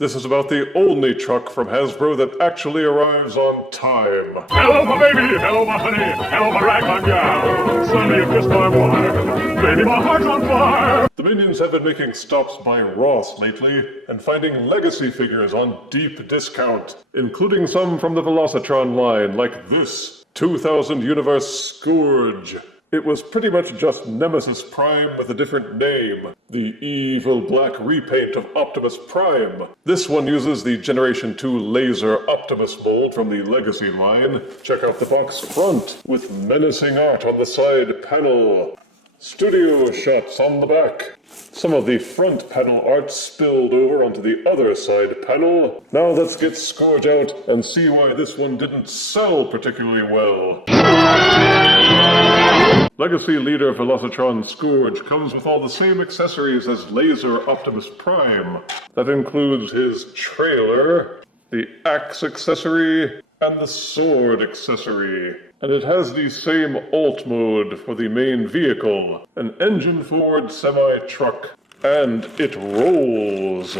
This is about the only truck from Hasbro that actually arrives on time. Hello, my baby! Hello, my honey! Hello, my ragtime gal! Sonny, you kissed my wife! Baby, my heart's on fire! The Minions have been making stops by Ross lately and finding Legacy figures on deep discount, including some from the Velocitron line, like this 2000 Universe Scourge. It was pretty much just Nemesis Prime with a different name, the evil black repaint of Optimus Prime. This one uses the Generation 2 Laser Optimus mold from the Legacy line. Check out the box front with menacing art on the side panel. Studio shots on the back. Some of the front panel art spilled over onto the other side panel. Now let's get Scourge out and see why this one didn't sell particularly well. Legacy Leader Velocitron Scourge comes with all the same accessories as Laser Optimus Prime. That includes his trailer, the axe accessory, and the sword accessory. And it has the same alt mode for the main vehicle, an engine-forward semi-truck, and it rolls.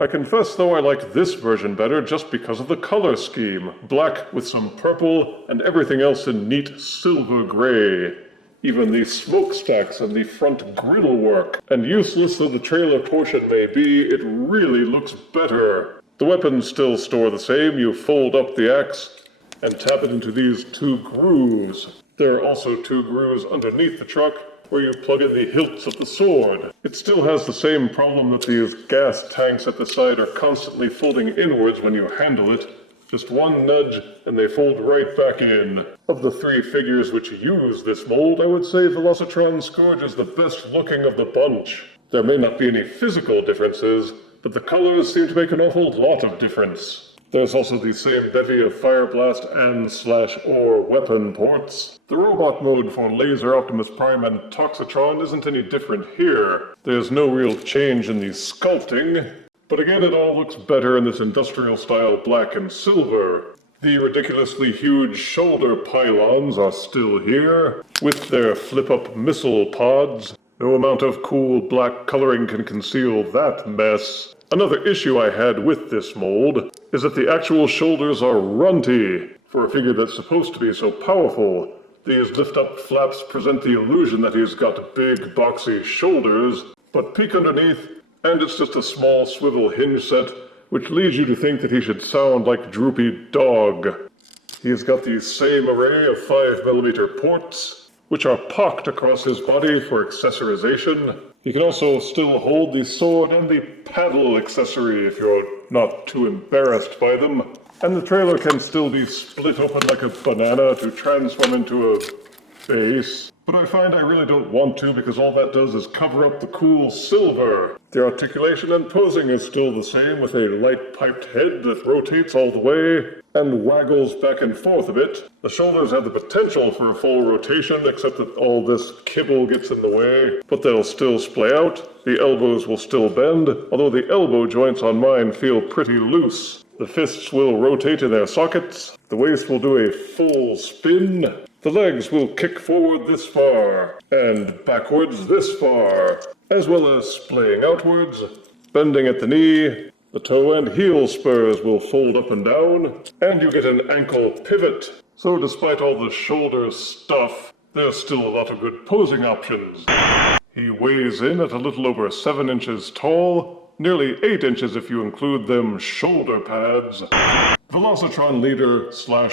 I confess though I like this version better just because of the color scheme, black with some purple and everything else in neat silver gray. Even the smokestacks and the front grille work, and useless though the trailer portion may be, it really looks better. The weapons still store the same. You fold up the axe and tap it into these two grooves. There are also two grooves underneath the truck where you plug in the hilts of the sword. It still has the same problem that these gas tanks at the side are constantly folding inwards when you handle it. Just one nudge and they fold right back in. Of the three figures which use this mold, I would say Velocitron Scourge is the best looking of the bunch. There may not be any physical differences, but the colors seem to make an awful lot of difference. There's also the same bevy of Fire Blast and /or weapon ports. The robot mode for Laser Optimus Prime and Toxitron isn't any different here. There's no real change in the sculpting, but again it all looks better in this industrial style black and silver. The ridiculously huge shoulder pylons are still here, with their flip-up missile pods. No amount of cool black coloring can conceal that mess. Another issue I had with this mold is that the actual shoulders are runty. For a figure that's supposed to be so powerful, these lift-up flaps present the illusion that he's got big, boxy shoulders, but peek underneath, and it's just a small swivel hinge set, which leads you to think that he should sound like Droopy Dog. He's got the same array of 5mm ports, which are pocked across his body for accessorization. He can also still hold the sword and the paddle accessory if you're not too embarrassed by them. And the trailer can still be split open like a banana to transform into a base. But I find I really don't want to because all that does is cover up the cool silver. The articulation and posing is still the same with a light piped head that rotates all the way and waggles back and forth a bit. The shoulders have the potential for a full rotation, except that all this kibble gets in the way, but they'll still splay out. The elbows will still bend, although the elbow joints on mine feel pretty loose. The fists will rotate in their sockets. The waist will do a full spin. The legs will kick forward this far, and backwards this far, as well as splaying outwards, bending at the knee. The toe and heel spurs will fold up and down, and you get an ankle pivot. So despite all the shoulder stuff, there's still a lot of good posing options. He weighs in at a little over 7 inches tall, nearly 8 inches if you include them shoulder pads. Velocitron Leader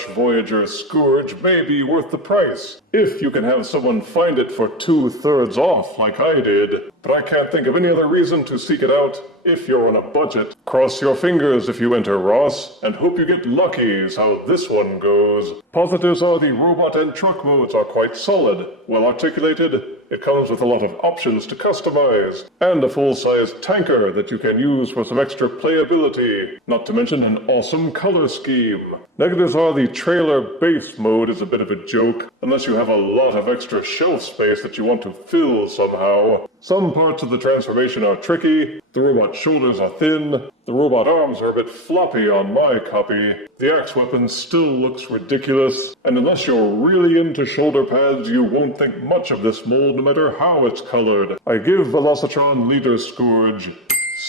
/ Voyager Scourge may be worth the price, if you can have someone find it for 2/3 off like I did. But I can't think of any other reason to seek it out if you're on a budget. Cross your fingers if you enter Ross, and hope you get lucky is how this one goes. Positives are the robot and truck modes are quite solid, well articulated. It comes with a lot of options to customize, and a full-size tanker that you can use for some extra playability, not to mention an awesome color scheme. Negatives are the trailer base mode is a bit of a joke, unless you have a lot of extra shelf space that you want to fill somehow. Some parts of the transformation are tricky, the robot shoulders are thin, the robot arms are a bit floppy on my copy, the axe weapon still looks ridiculous, and unless you're really into shoulder pads, you won't think much of this mold no matter how it's colored. I give Velocitron Leader Scourge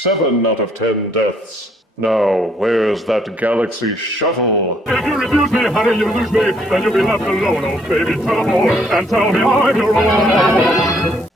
7 out of 10 deaths. Now, where's that galaxy shuttle? If you refuse me, honey, you lose me. Then you'll be left alone, oh baby, teleport and tell me I'm your own.